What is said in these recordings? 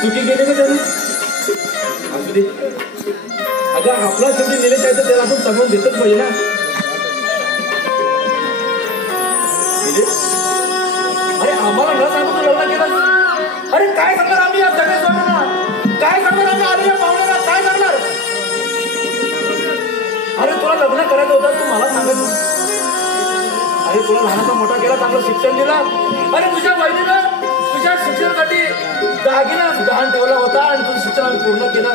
चुकी केली का त्यानं असू दे. अगं आपला शेवटी निलेश आहे तर त्याला आपण समजून देतच पाहिजे ना. अरे आम्हाला न सांगू तू लग्न केलं. अरे काय सांगणार आम्ही या सगळ्या सोडणार, काय सांगणार आम्ही आलेल्या पाहुण्याला, काय सांगणार. अरे तुला लग्न करायचं होतं तू मला सांगत. अरे तुला लहानाचा मोठा केला, चांगलं शिक्षण दिलं. अरे तुझ्या बहिणीनं तुझ्या शिक्षणासाठी दागिना गहाण ठेवला होता आणि तुझं शिक्षण आम्ही पूर्ण केलं.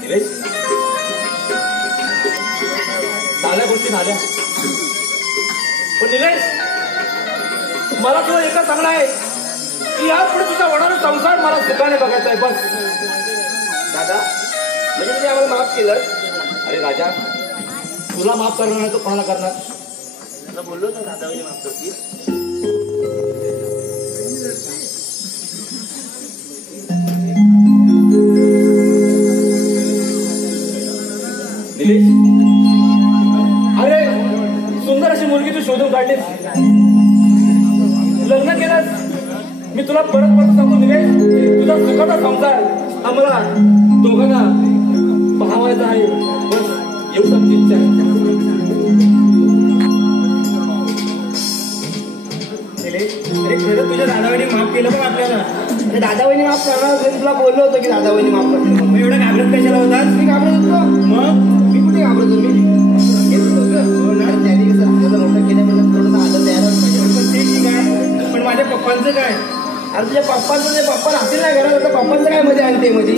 निलेश चांगल्या गोष्टी झाल्या पण निलेश मला तुला एकच चांगला आहे की यापुढे तुझा होणारा संसार मला सुखाने बघायचा आहे बस. दादा म्हणजे तुम्ही आम्हाला माफ केलं. अरे राजा तुला माफ करणार नाही तर कोणाला करणार. बोललो ना दादा माफ करतील. निलेश अरे सुंदर अशी मुलगी तू शोधून काढलीस, लग्न केलंस. मी तुला परत सांगतो निलेश तुझा सुखाचा संसार आम्हाला दोघांना पाहावायचा आहे बस एवढं आमची इच्छा आहे. अरे खरं तुझ्या दादावानी माफ केलं पण आपल्याला. अरे दादावानी माफ करणार तुला बोललो होतो की दादावानी माफ करतो. मग एवढं घाबरत कशाला होतास. मी घाबरत होतो मग मी कुठे घाबरत होतो. मी त्यांनी कसं आपल्याला मोठं केलं म्हणून थोडंसं आदर द्यायला पाहिजे. पण ते ठीक आहे पण माझ्या पप्पांचं काय. अरे तुझ्या पप्पांचं जे पप्पा राहतील ना घरात तर पप्पांचं काय मध्ये आणते मध्ये.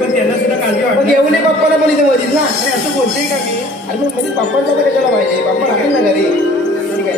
पण त्यांना सुद्धा काळजी वाटते. मग येऊ नये पप्पाला पण इथे मधीच ना. अरे असं बोलते का मी. अरे मग मध्ये पप्पांचं तर कशाला पाहिजे. पप्पा राहतील ना घरी. ठीक आहे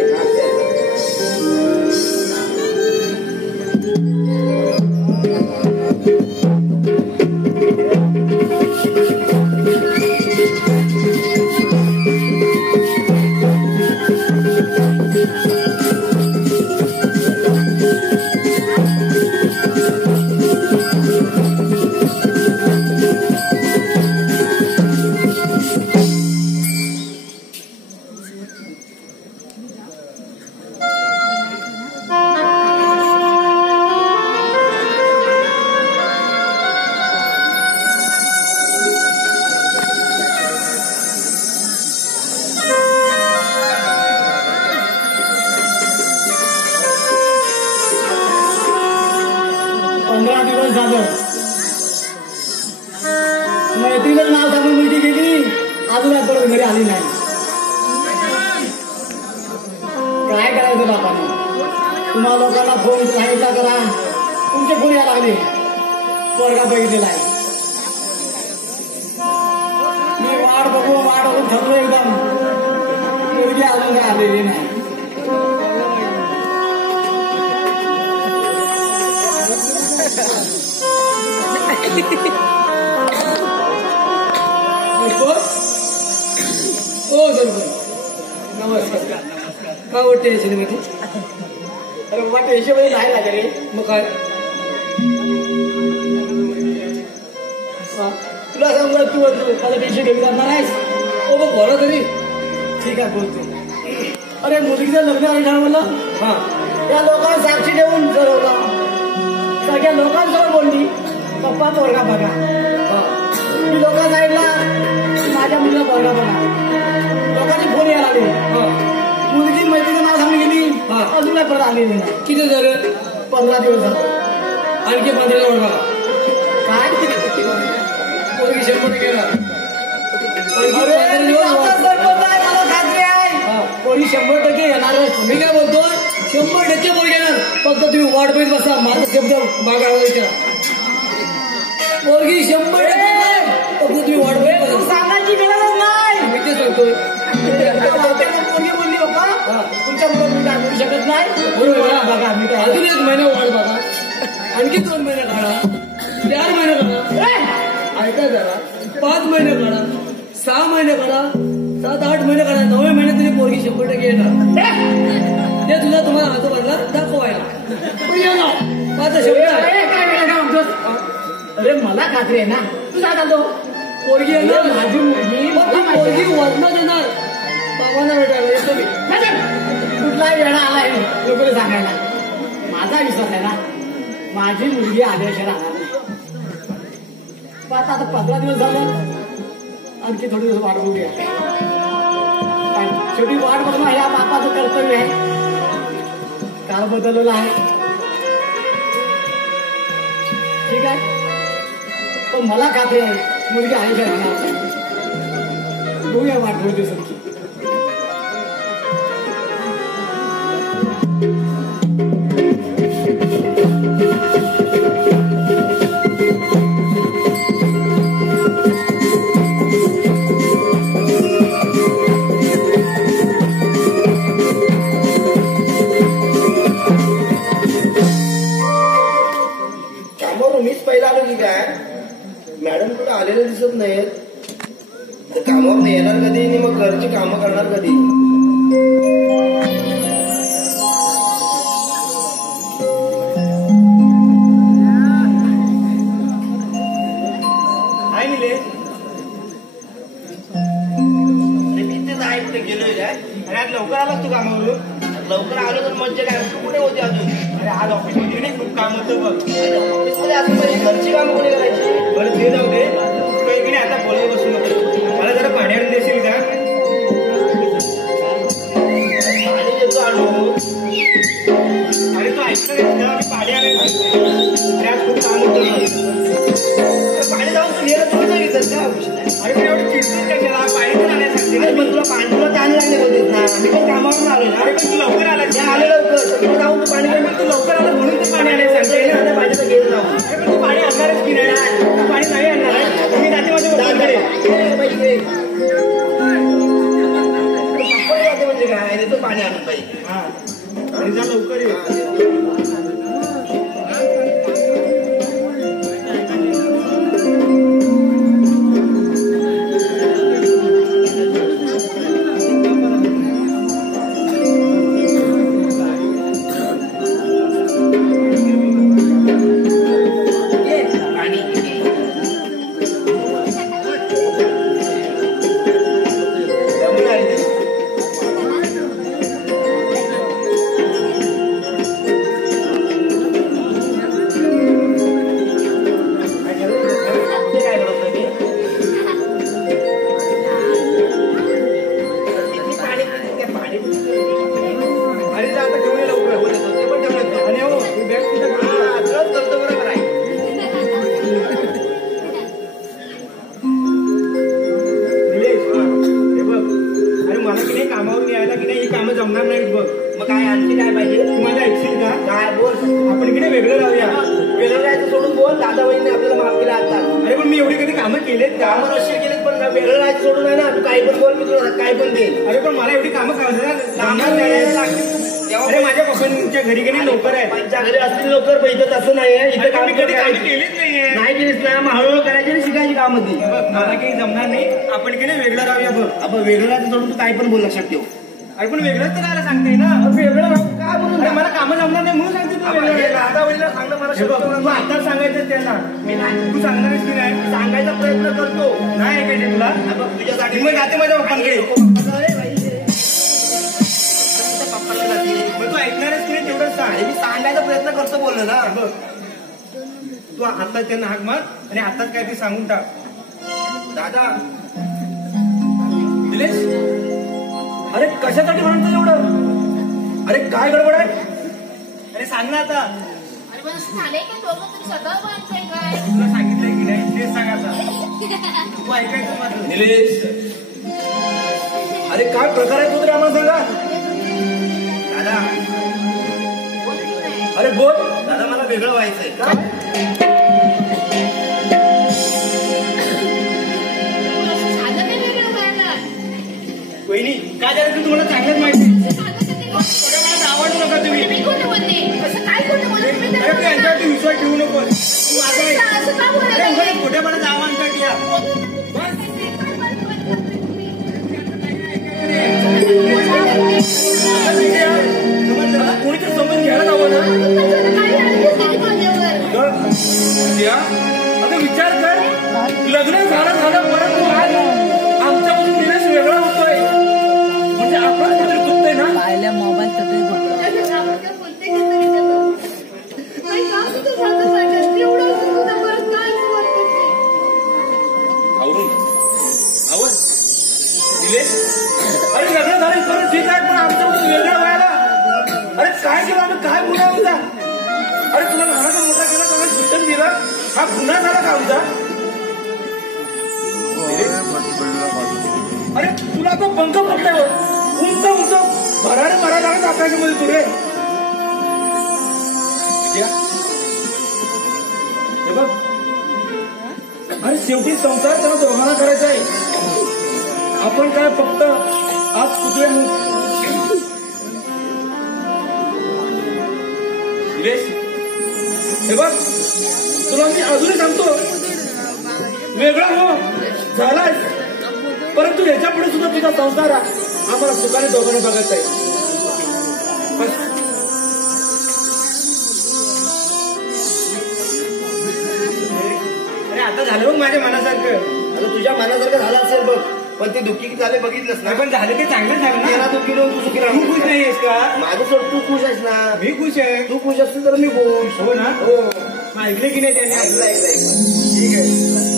मैत्रीचं नाव सांगून मुलगी गेली अजून परत घरी आली नाही. काय करायचं बापाने. तुम्हा लोकांना फोन सांगितला करा तुमचे फोन यायला लागले पोरगा बघितलेला आहे. मी वाट बघून ठरलो एकदम मुलगी अजून काय आलेली नाही. नमस्कार. काय वाटते सिनेमाची. अरे बाबा टेन्शनमध्ये नाही लागे रे. मग काय तुला सांगू तू माझं टेन्शन कमी करणार नाहीस. ओ बघ बरं तरी ठीक आहे बोलतो. अरे मुलगीचं लग्न आहे ना म्हणलं. हा त्या लोकांना साक्षी देऊन ठरवला. सगळ्या लोकांसमोर बोलली पप्पा पोरगा बघा. मी लोकांना सांगितला माझ्या मुलीला पोरगा बघा. लोकांनी फोन यायला आले. मुलगी मैत्रीचं नाव सांगून गेली अजून काय परत आलेली नाही. किती झाले 15 दिवस झाले. आणखी 15 दिवस बघा काय पोरगी 100% गेला. पोरी 100% येणारच. मी काय बोलतो 100% पोरगी येणार. फक्त तुम्ही वाट बघत बसा. माझा शब्द मागायचा पोरगी 100% फक्त तुम्ही वाट बघत सांगायची गरज नाही. मी ते सांगतोय पोरगी बोलली बाबा तुमच्या मुलं मी काय करू शकत नाही. बरोबर बघा मी अजून 1 महिना वाट बघा. आणखी 2 महिने काढा. 4 महिने काढा. ऐका जरा 5 महिने काढा. 6 महिने काढा. 7-8 महिने काढा. 9व्या महिन्यात तरी पोरगी 100% येणार. ते तुला तुम्हाला आजोबाला दाखवायला माझा शब्द आहे. अरे मला खात्री आहे ना तू काय चालतो. पोरगी येणार माझी मुलगी पोरगी वजनात येणार. बाबांना भेटायला येतो मी. कुठलाही वेळा आलाय लोकांना सांगायला. माझा विश्वास आहे ना माझी मुलगी आल्याशिवाय राहणार नाही. पण आता 15 दिवस झाले, आणखी थोडे दिवस वाट बघूया. शेवटी वाट बघणं ह्या बापाचं कर्तव्य आहे. काळ बदललेला आहे, ठीक आहे, पण मला खात्री आहे मुलगी आल्याशिवाय राहणार नाही. बघूया वाट थोडी दिवसांची. मीच पहिला आलो की काय, मॅडम कुठं आलेले दिसत नाहीत. कामावर येणार कधी आणि मग घरची कामं करणार कधी. काय निलेश, मी तेच आहे कुठे गेलोय काय. अरे आज लवकर आलास तू कामावरून. लवकर आलो तर म्हणजे काय, तू कुठे होते अजून. अरे आज ऑफिसमध्ये नाही खूप काम होतं बघ. ऑफिसमध्ये अजून घरची कामं कोणी करायची. बरं ते जाऊ दे, तुला इकडे आता बोलत बसू नको. मला जरा पाणी आणून देशील का. पाणी देतो आणू. अरे तू ऐकलं का, मी पाणी आणायला सांगतोय. अरे आज खूप काम होतं. पाणी जाऊन तू नेलं तुम्ही सांगितलं का ऑफिसला. अरे तू एवढं चिडचिड कशाला, पाणी पण आणायला सांगते ना अरे मी. पण तुला पाणी तुला त्याने लागले होते ना. मी पण कामावरून आलो ना. अरे पण तू लवकर आला. मी आले लवकर तिकडे जाऊन तू पाणी अरे पण तू लवकर आला म्हणून तू पाणी आणायला सांगते ना. आता पाहिजे तर घेऊन जाऊ. अरे पण तू पाणी आणणारच की नाही. तू पाणी नाही आणणार. मी जाते माझ्या पप्पांकडे. म्हणजे काय देतो पाणी आणून पाहिजे. हा आणि जा लवकर ये. जमणार नाहीत बघ. मग काय आणखी काय पाहिजे. तुम्हाला ऐकशील का. काय बोल. आपण इकडे वेगळं राहूया. वेगळं राहायचं सोडून बोल. दादा वहिनी आपल्याला माफ केला आता. अरे पण मी एवढी कधी कामं केलेत का. कामं रशी केलीत पण वेगळं राहायचं सोडून आहे ना. तू काही पण बोल, मी तुला काय पण दे. अरे पण मला एवढी कामं कामाला कामं जायला लागतील. अरे माझ्या पप्पांच्या घरी गेली लवकर आहे. त्यांच्या घरी असतील लवकर पण इथं तसं नाहीये. इथं अरे काम मी कधी कामं केलीच नाहीये. नाही केलीस ना. मग हळूहळू करायची आणि शिकायची कामं ती. बघ मला काही जमणार नाही. आपण इकडे वेगळं राहूया बघ. आपण वेगळं राहायचं सोडून तू काय पण बोल, लक्षात ठेव. अरे पण वेगळंच तर राहायला सांगते ना. वेगळं राहू काय बोलून. अरे मला कामं जमणार नाही म्हणून सांगते तू वेगळं राहायला. दादा वहिनीला सांगणं मला हे बघ, शक्य तू आताच सांगायचं त्यांना. मी नाही तू सांगणारच की नाही. सांगायचा प्रयत्न करतो. नाही ऐकायचे तुला. बघ तुझ्यासाठी मग जाते माझ्या पप्पांकडे. पप्पाला जाते. मग तू ऐकणारच की नाही तेवढंच सांग. अरे मी सांगायचा प्रयत्न करतो बोललो ना. बघ तू आता त्यांना हाक मार आणि आताच काय ते सांगून टाक. दादा निलेश, अरे कशासाठी म्हणतो एवढं. अरे काय गडबड आहे. अरे सांग ना आता. अरे पण असं झालंय का दोघं तुम्ही सगळं बांधताय काय. तुला सांगितलंय की नाही तेच सांग आता. तू ऐकायचं माझं. निलेश, अरे काय प्रकार आहे तू तरी आम्हाला सांगा. दादा बोलली नाही. अरे बोल. दादा मला वेगळं व्हायचंय. असं झालं नाही वेगळं व्हायला. वहिनी काय झालं ते तुम्हाला चांगलंच माहिती. असं झालं तर ते थोड्या वेळात आवडू नका तुम्ही. मी खोटं बोलते. असं काय खोटं बोलत तुम्ही अरे तू यांच्यावरती विश्वास ठेवू नको. तू आता ऐक. असं का बोलत अरे आहे? उगाच खोट्यापणाचं आव्हान का किया. कोणीतरी समजून घ्यायला हवं ना. अगं विचार कर, लग्न झालं परत तू आज आमच्यापासून निलेश वेगळा होतोय म्हणजे आपण कुठे चुकतोय ना. पाहिल्या मोबाईल तर बोलते तू माझं वाटत एवढं असून तुला परत काय सुरुवात करते आवरून आवर निलेश अरे लग्न झालं परत ठीक आहे पण आमच्याकडून वेगळं व्हायला अरे काय केलं आम्ही काय गुन्हा होता अरे तुला लहानाचा मोठा केला त्याला शिक्षण दिलं हा गुन्हा झाला का आमचा अरे तुला तो पंख पडल्यावर उंच उंच भराडे मारायला लागत आकाशामध्ये तू रे विजया हे बघ अरे शेवटी संसार त्याला दोघांना करायचा आहे आपण काय फक्त आज कुठे हे बघ तुला मी अजूनही सांगतो वेगळा हो झालाय परंतु याच्या पुढे सुद्धा तुझा संसार आम्हाला सुखाने दोघांना बघायचा आहे बस अरे आता झालं बघ माझ्या मनासारखं आता तुझ्या मनासारखं झालं असेल बघ पण ते दुःखी झाले बघितलंस ना पण झालं ते चांगलं झालं त्याला ना दुःखी लोक तू सुखी तू खुश नाहीयेस का माझं सोड तू खुश आहेस ना मी खुश आहे तू खुश असतील तर मी खुश हो ना हो मग ऐकलं की नाही त्याने ऐकलं ठीक आहे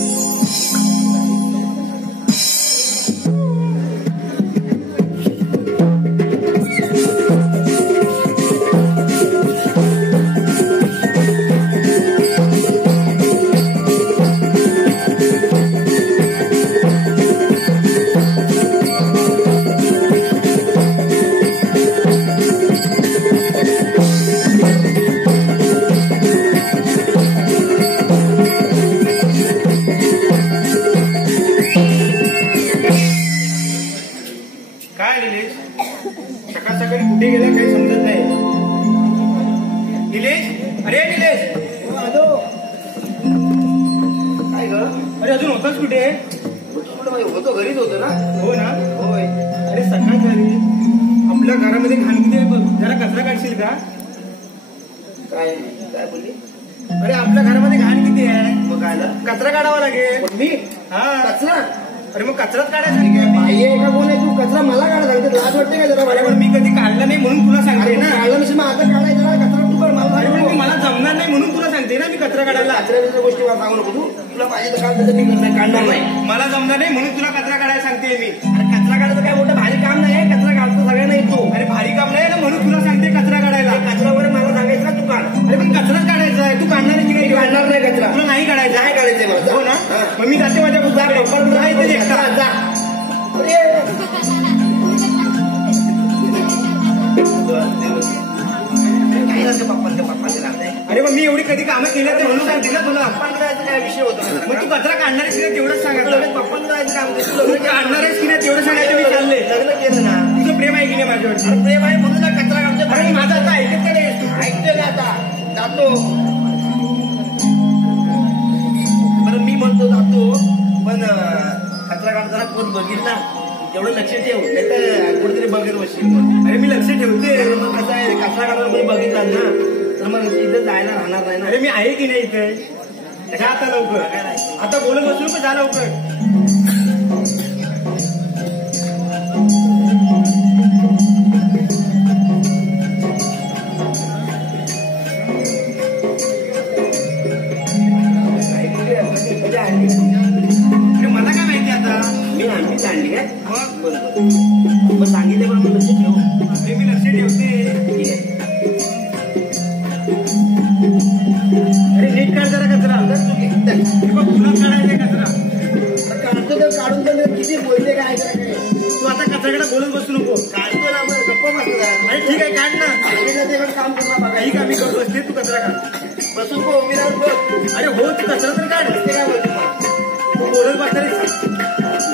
काय निलेश सकाळ सकाळी कुठे गेला काही समजत नाही निलेश अरे निलेश काय ग अरे अजून होताच कुठे होतो घरीच होतो ना हो ना होय अरे सकाळ झाली आपल्या घरामध्ये घाण किती आहे बघ जरा कचरा काढशील का काय काय बोलली अरे आपल्या घरामध्ये घाण किती आहे मग काय झालं? कचरा काढावा लागेल पण मी हा कचरा अरे मग कचराच काढायचा नाही काय? बाई आहे का कोण आहे तू कचरा मला काढा सांगते लाज वाटते का जरा अरे पण मी कधी काढला नाही म्हणून तुला सांगते अरे ना काढलं नसेल मग आता काढायचं ना कचरा तू कर मला अरे पण नको. मला जमणार नाही म्हणून तुला सांगते ना मी कचरा काढायला कचऱ्याच्या गोष्टी मला सांगू नको तू तुला पाहिजे तर काढ मी करणार काढणार नाही मला जमणार नाही म्हणून तुला कचरा काढायला सांगते मी अरे कचरा काढायचं काय मोठं भारी काम नाही कचरा काढतो सगळ्यांना येतो अरे भारी काम नाही ना म्हणून तुला सांगते कचरा काढायला कचरा वगैरे मला सांगायचं ना तू काढ अरे पण कचराच काढायचा आहे तू काढणार आहे की मी नाही काढणार नाही कचरा तुला नाही काढायचा नाही काढायचंय मला जा. हो ना हा. मग मी जाते माझ्या जा, नाही इथे एकटा. जा, जा. अरे काय झालं पप्पांच्या लागतंय अरे मग मी एवढी कधी कामं केली ते म्हणून सांगते ना तुला पप्पांकडे काय विषय होता मग तू कचरा काढणार आहेस की नाही तेवढंच सांगायचं पप्पांकडे काम करतो तू काढणार आहेस की नाही तेवढं सांगायचं मी चाललंय लग्न केलं ना तुझं प्रेम आहे की नाही माझ्यावरती अरे प्रेम आहे म्हणून ना कचरा काढतो अरे माझं आता ऐकत का नाहीस तू ऐकते ना आता जातो बरं मी म्हणतो जातो पण कचरा काढताना कोण बघितला तेवढं लक्ष ठेव नाही तर कुठेतरी बघेल वशील अरे मी लक्ष ठेवते अरे मग कसं आहे कचरा काढायला कोणी बघितला ना तर मग इथं जायला राहणार नाही ना अरे मी आहे की नाही इथे जा आता लवकर आता बोलत बसू नको जा लवकर अरे मला काय माहिती आता मी आणखी आणली काय मग बरोबर मग सांगितले पण मग लक्ष ठेव अरे मी लक्ष ठेवते ठीक आहे अरे नीट काढ जरा कचरा हे बघ तुला काढायचा कचरा काढतो तर काढून तर किती बोलते काय ऐकलं काय तू आता कचऱ्याकडे बोलत बसू नको काढतो ना मग गप्पा बसतो अरे ठीक आहे काढ ना ते काम करणार बघा ठीक आहे मी करत बसते तू कचरा काढ बसून को उभी राहून बघ अरे हो तू कचरा तर काढ ते काय बोलतो तू बोलत बसता रे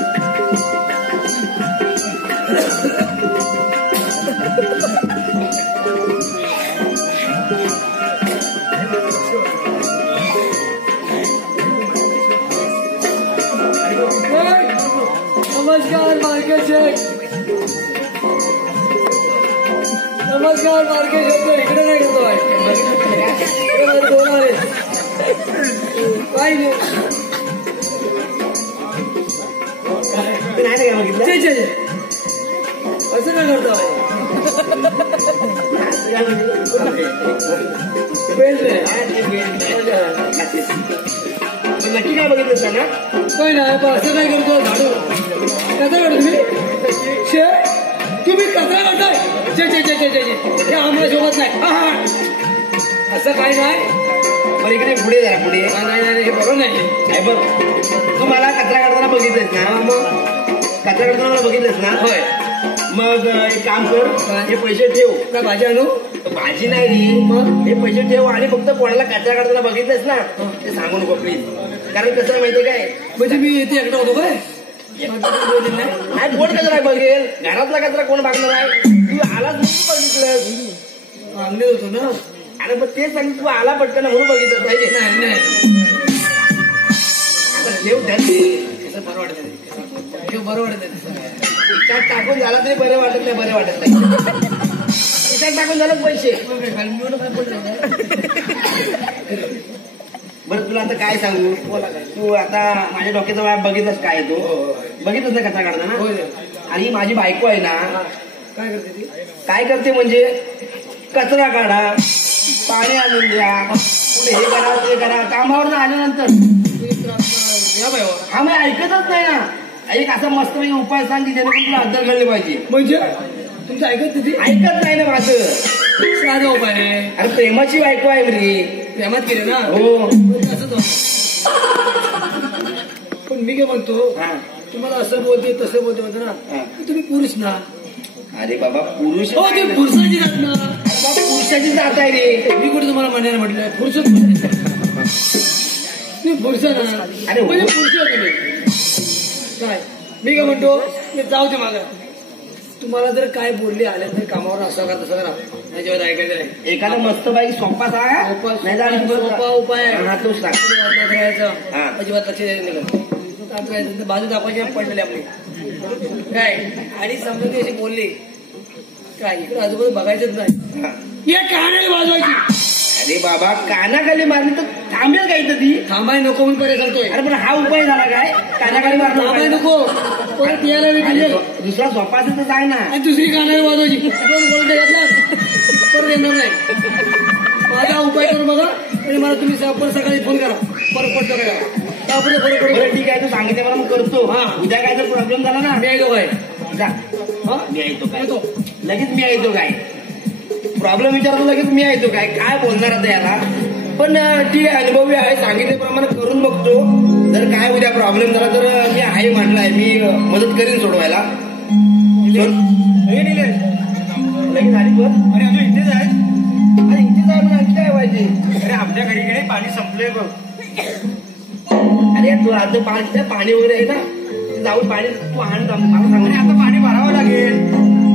नमस्कार मार्केट शेठ नमस्कार मार्केट शेठ इकडे नाही घेतो दोन आले काय नाही नाही काय बघितलं छे, छे, छे. असं काय करतो पेन रे नक्की काय बघितलं ना? काय नाही पण असं काय करतो झाडू कचरा काढतो तुम्ही शे तुम्ही कचरा काढताय हे आम्हाला शोभत नाही असं काय नाही. बरं इकडे पुढे जरा पुढे. नाही हे बरोबर नाही. बघ तू मला कचरा काढताना बघितलंस ना? मग कचरा काढताना मला बघितलंस ना? होय. मग एक काम कर, हे पैसे ठेव. काय भाजी आणू? भाजी नाही री, मग हे पैसे ठेव आणि फक्त कोणाला कचरा काढताना बघितलंस ना ते सांगू नको प्लीज. कारण कसं आहे माहितीये काय, म्हणजे मी इथे एकटा होतो काय नाही कोण कचरा बघेल, घरातला कचरा कोण बघणार आहे. तू आलाच म्हणून बघितलं, अंगणे होतो ना. अरे मग तेच सांग, तू आला पटकन म्हणून बघितलं पाहिजे. नाही ठेव त्यांनी बरं वाटत बरं वाटत त्यात टाकून झाला तरी बरं वाटत नाही, बरं वाटत नाही. त्यात टाकून झालं पैसे. बरं तुला आता काय सांगू, तू आता माझ्या डोक्याचा वाट बघितलंस काय, तू बघितलंस ना कचरा काढताना. आणि माझी बायको आहे ना, काय करते ती? काय करते म्हणजे कचरा काढा, पाणी आणून द्या, पुढे हे करा ते करा, कामावर आल्यानंतर हा मग ऐकतच नाही ना. एक असा मस्त उपाय सांग की जेणेकरून तुला अद्दल घडली पाहिजे. म्हणजे तुमचं ऐकत ती ऐकत नाही ना माझं. साधा उपाय आहे. अरे प्रेमाची बायको आहे रे. प्रेमात केले ना. हो असंच पण मी काय म्हणतो, तुम्हाला असं बोलते तसं बोलते म्हणतो ना, तुम्ही पुरुष ना. अरे बाबा पुरुष हो ते पुरुषाची जात ना. पुरुषाची जात आहे रे. मी कुठे तुम्हाला म्हणायला म्हटलं पुरुष पुरुष ना. अरे म्हणजे पुरुष तुम्ही काय. मी काय म्हणतो मी जाऊ दे मागा. तुम्हाला जर काय बोलले आले तर कामावर असं करा तसं करा, त्याच्यावर ऐकायचं नाही. एखादा मस्त बाई सोपा सांगा, सोपा उपाय हा तू सांग. अजिबात लक्ष द्यायचं बाजू दाखवायची पडलेली आपली काय. आणि समजा ती अशी बोलली काय, इकडे आजूबाजू बघायचंच नाही, या कहाण्याला वाजवायची. अरे बाबा कानाखाली मारली तर थांबेल काय तर ती. थांबाय नको म्हणून पर्याय सांगतोय. अरे पण हा उपाय झाला काय, कानाखाली मारला. थांबाय नको परत यायला वेगळी दुसरा सोपा असेल तर सांग ना. आणि दुसरी कानाला वाजवायची. दोन बोलते घातला परत येणार नाही. माझा उपाय करून बघा आणि मला तुम्ही परत सकाळी फोन करा, परत फोन करा. त्यापुढे फरक पडतो. ठीक आहे तू सांगितलं मला मग करतो. हा उद्या काय जर प्रॉब्लेम झाला ना, मी येतो काय. जा मी येतो काय, लगेच मी येतो काय. प्रॉब्लेम विचारतो लगेच मी येतो काय. काय बोलणार आता याला. पण ठीक आहे, अनुभवी आहे, सांगितल्याप्रमाणे करून बघतो. जर काय उद्या प्रॉब्लेम झाला तर मी आहे म्हटलंय, मी मदत करीन सोडवायला. लगेच आली पण. अरे आम्ही इथेच आहे. अरे इथेच आहे पण आणखी काय पाहिजे. अरे आमच्या घरी कडे पाणी संपलंय बघ. अरे तू आज पाणी वगैरे आहे ना, जाऊन पाणी तू आण मला सांग. आता पाणी भरावं लागेल.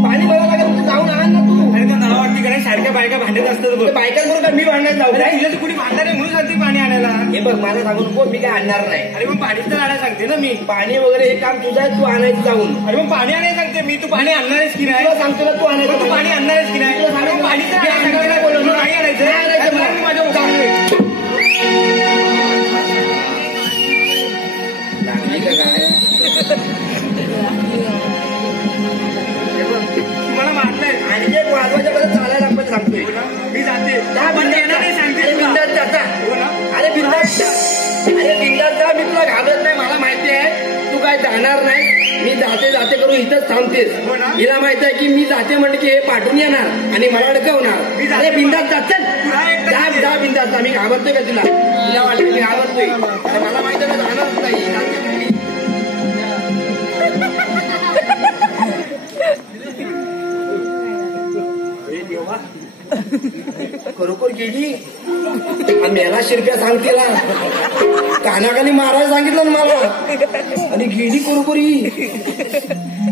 पाणी भरावं लागेल तू जाऊन आण ना तू. अरे तर मला वाटते कारण सारख्या बायका भांडत असतात बघ. बायकांबरोबर मी भांडण्यात जाऊ अरे हिला तर कुणी भांडणार आहे म्हणून सांगते पाणी आणायला. हे बघ मला सांगू नको, मी काय आणणार नाही. अरे मग पाणी तर आणायला सांगते ना मी. पाणी वगैरे हे काम तुझं आहे, तू आणायचं जाऊन. अरे मग पाणी आणायला सांगते मी. तू पाणी आणणार आहेस की नाही. तुला सांगतो ना तू आणायचं. तू पाणी आणणार आहेस की नाही. तुला सांगतो पाणी तर मी आणायचं नाही बोललो. नाही आणायचं. नाही आणायचं मला. मी माझ्या उगाच लागली का काय. मला मारलंय. आणि एक वाजवायच्या बद्दल चालायला लागतं सांगतोय. मी जाते. जा पण येणार नाही सांगते अरे तुला. बिंदास जाता. हो ना. अरे बिंदास जा. अरे बिंदास जा. मी तुला घाबरत नाही, मला माहिती आहे तू काय जाणार नाही. मी जाते जाते करून इथंच थांबतेस. हो ना. हिला माहिती आहे की मी जाते म्हणजे की हे पाठवून येणार आणि मला अडकवणार. अरे बिंदास जात जा बिंदास जा. मी घाबरतोय का तुला. तुला वाटतं मी घाबरतोय. अरे मला माहिती आहे जाणारच नाही. खरोखर गेली आणि याला शिरप्या सांगतेला कानाखाली मारायला सांगितलं ना मला आणि गेली खरोखरी.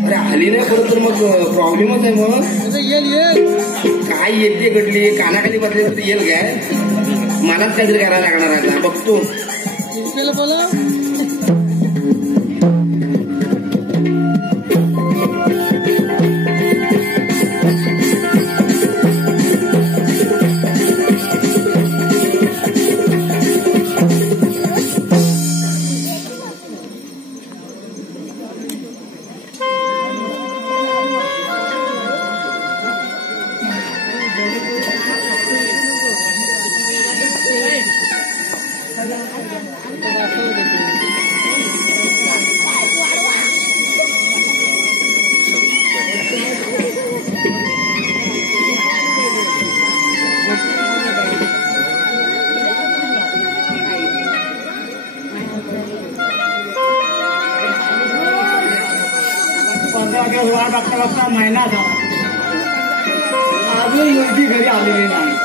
अरे आली नाही खरं तर मग प्रॉब्लेमच आहे. मग काय येते घडली कानाखाली बसली तर येईल काय. मलाच काहीतरी करायला लागणार आता बघतो. बोला बघता बघता महिना झाला अजून मुलगी घरी आलेली नाही.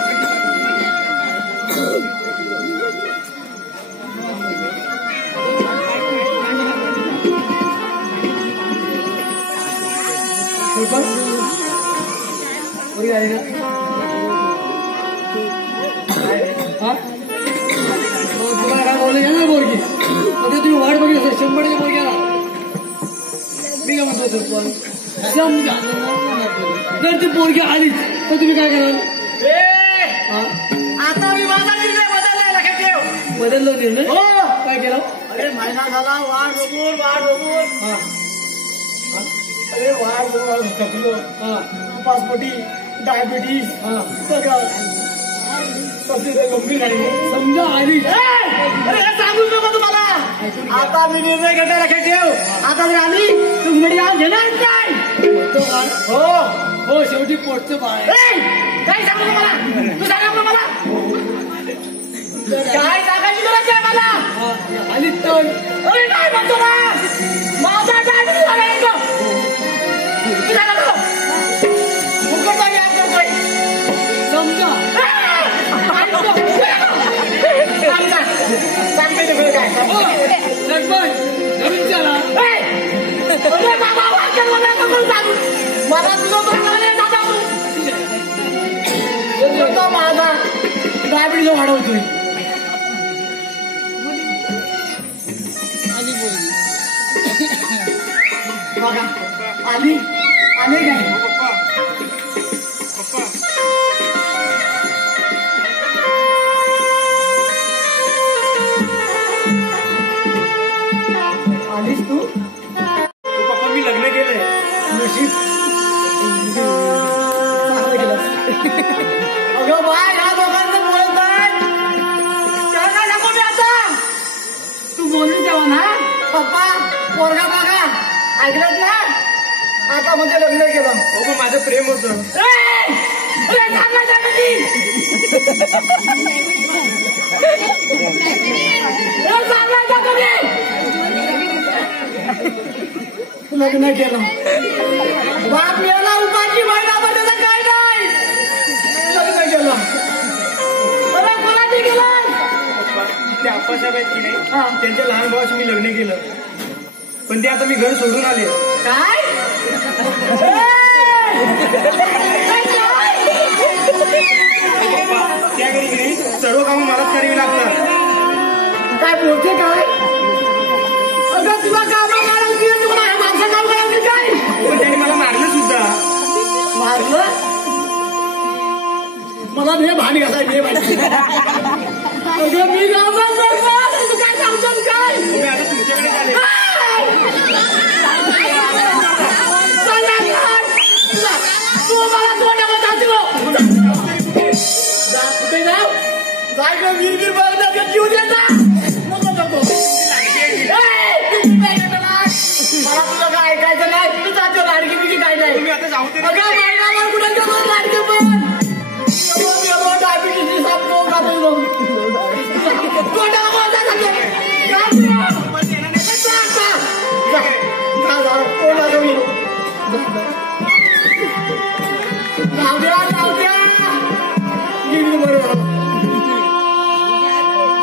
तुम्हाला काय बोलले ना बोलगी म्हणजे तुम्ही वाट बघितलं 100 बोलग्याला मी काय म्हणतो सरपंच समजा जर ती पोरगी आलीच तर तुम्ही काय कराल? आता मी माझा निर्णय बदललाय लक्षात ठेव. बदललो निर्णय हो काय केलं? अरे महिना झाला वाढ बघून अरे वाढ बघून थकलो. पासपोटी डायबिटीज सगळं गंभीर झाली. समजा आली अरे सांगूच नको तुम्हाला. आता मी निर्णय घेतला लक्षात ठेव. आता जर आली तू मीडिया घेणार काय? हो हो शेवटी पोटचं बाळ आहे. काय सांगू तुम्हाला? तू सांगा मला काय सांगायची गरज आहे मला? आली तर अरे काय म्हणतो ना माझा डायबिटीज झालाय का? तू सांगा मला फुकट याद करतोय समजा सांगते तुझं काय सरपंच नवीन चला अरे बाबा वाक्यात मला नको सांगू. मला तुझं प्रमाणे सांगा माझा डायबिटीज वाढवतोय. बघा आली आले काय आलीस तू? पप्पा मी लग्न केलंय. नशीब चांगलं केलंस. अगं बाय ह्या दोघांचं बोलताय त्याला काय नको मी आता तू बोलली तेव्हा ना पप्पा पोरगा बघा ऐकलंच ना आता म्हणजे लग्न केलं. हो पण माझं प्रेम होतं. लग्न केलं बाप मेला उपाशी महिनाभर त्याचं काय नाही. लग्न केलं. अरे कोणाची केलं? ते आप्पासाहेब आहेत की नाही त्यांच्या लहान भावाशी मी लग्न केलं पण ते आता मी घर सोडून आले. काय पप्पा त्या घरी की नाही सर्व कामं मलाच करावी लागतात. काय बोलते काय? अगं तुला काम करायची तुला माणसं काम करायची काय? पण त्यांनी मला मारलं सुद्धा. मारलं मला हे भांडी घासायची माहिती. अगं मी गावात तू काय सांगतो काय? मी आता तुमच्याकडे आले. तू मला तोंडावर जातो कुठे जाऊ काय ग वीर बघण्यात जीव देता नको नको. मला तुला काय ऐकायचं नाही. तू जातो लाडकी बिकी काय नाही. तुम्ही आता जाऊ ते अगं महिनाभर कुठे गेलो लाडके पण डायबिटीस सापडो खातो तोंडावर बोलता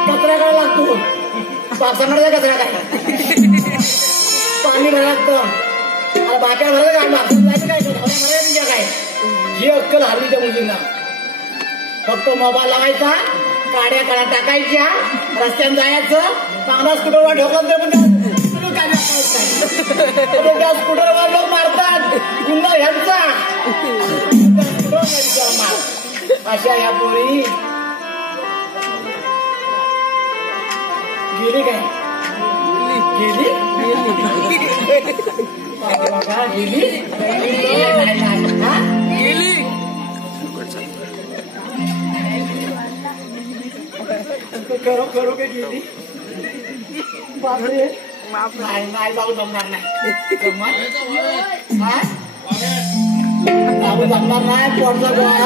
कचरा काय लागतो पावसाकडे कचरा काय पाणी भरायला लागतं. बाट्या भरायला काय जायचं काय तुझ्या काय ही अक्कल हरली त्या मुलींना. फक्त मोबाईल लावायचा काड्या काड्या टाकायच्या रस्त्यानं जायचं चांगला स्कूटरवर ढोकत नाही पण त्या स्कूटरवर लोक मारतात गुन्हा ह्यांचा अशा या पोरी गेली काय गेली गेली गेली करो करो काय गेली बापरे नाही जाऊ जमणार नाही जाऊ जमणार नाही पोटचा गोळा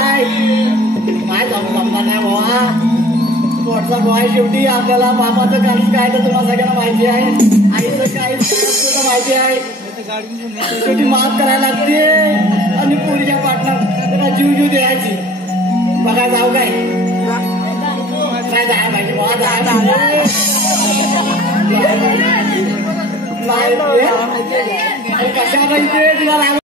नाही जाऊ जमणार नाही बाबा पोटचा गोळा शेवटी आपल्याला बापाचं काही काय तर तुम्हाला सगळ्यांना माहिती आहे आईचं काय माहिती आहे शेवटी माफ करायला लागते आणि पोरीच्या पाटणार त्याला जीव जीव द्यायची. बघा जाऊ काय जाय पाहिजे कशा पाहिजे तुला